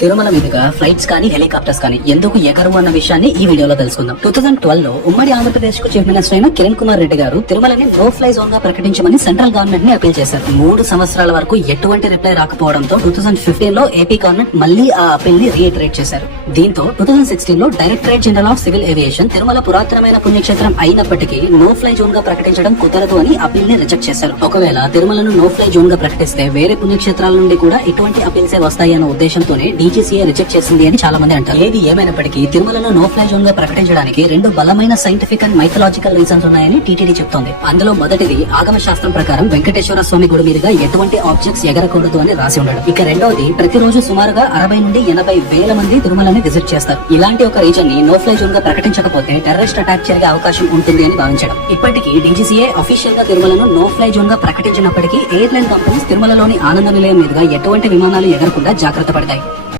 తిరుమల మీదుగా ఫ్లైట్స్ కానీ హెలికాప్టర్స్ కానీ ఎందుకు ఎగరు అన్న విషయాన్ని ఈ వీడియోలో తెలుసుకుందాం. 2012 లో ఉమ్మడి ఆంధ్రప్రదేశ్ కు చీఫ్ మినిస్టర్ అయిన కిరణ్ కుమార్ రెడ్డి గారు తిరుమలని నో ఫ్లై జోన్ గా ప్రకటించమని సెంట్రల్ గవర్నమెంట్ ని అపీల్ చేశారు. 3 సంవత్సరాల వరకు ఎటువంటి రిప్లై రాకపోవడంతో 2015 లో ఏపీ గవర్నమెంట్ మళ్లీ ఆ అపీల్ ని రీఇటరేట్ చేశారు. దీంతో 2016 లో directorate general of civil aviation Tirumala పురాతనమైన పుణ్యక్షేత్రం అయినప్పటికీ నో ఫ్లై జోన్ గా ప్రకటించడం కుదరదు అని అపీల్ ని రిజెక్ట్ చేశారు. ఒకవేళ తిరుమలను నో ఫ్లై జోన్ గా ప్రకటిస్తే వేరే పుణ్యక్షేత్రాల నుండి కూడా ఎటువంటి అపీల్సే వస్తాయన్న ఉద్దేశంతోనే డీజీసీఏ రిజెక్ట్ చేసింది అని చాలా మంది అంటారు. ఏది ఏమైనప్పటికీ తిరుమలను నో ఫ్లై జోన్ గా ప్రకటించడానికి 2 బలమైన సైంటిఫిక్ అండ్ మైథలాజికల్ రీజన్స్ ఉన్నాయని టీటీడీ చెప్తోంది. అందులో మొదటిది ఆగమ శాస్త్రం ప్రకారం వెంకటేశ్వర స్వామి గుడి మీదుగా ఎటువంటి ఆబ్జెక్ట్స్ ఎగరకూడదు అని రాసి ఉండడం. ఇక రెండవది ప్రతిరోజు సుమారుగా 60 నుండి 80 వేల మంది తిరుమలని విజిట్ చేస్తారు. ఇలాంటి ఒక రీజన్ ని నో ఫ్లై జోన్ గా ప్రకటించకపోతే టెర్రరిస్ట్ అటాక్ జరిగే అవకాశం ఉంటుంది అని భావించడం. ఇప్పటికీ డీజీసీఏ అఫీషియల్ గా తిరుమలను నో ఫ్లై జోన్ గా ప్రకటించినప్పటికీ ఎయిర్లైన్ కంపెనీస్ తిరుమలలోని ఆనంద నిలయం మీదుగా ఎటువంటి విమానాలు ఎగరకుండా జాగ్రత్త పడతాయి.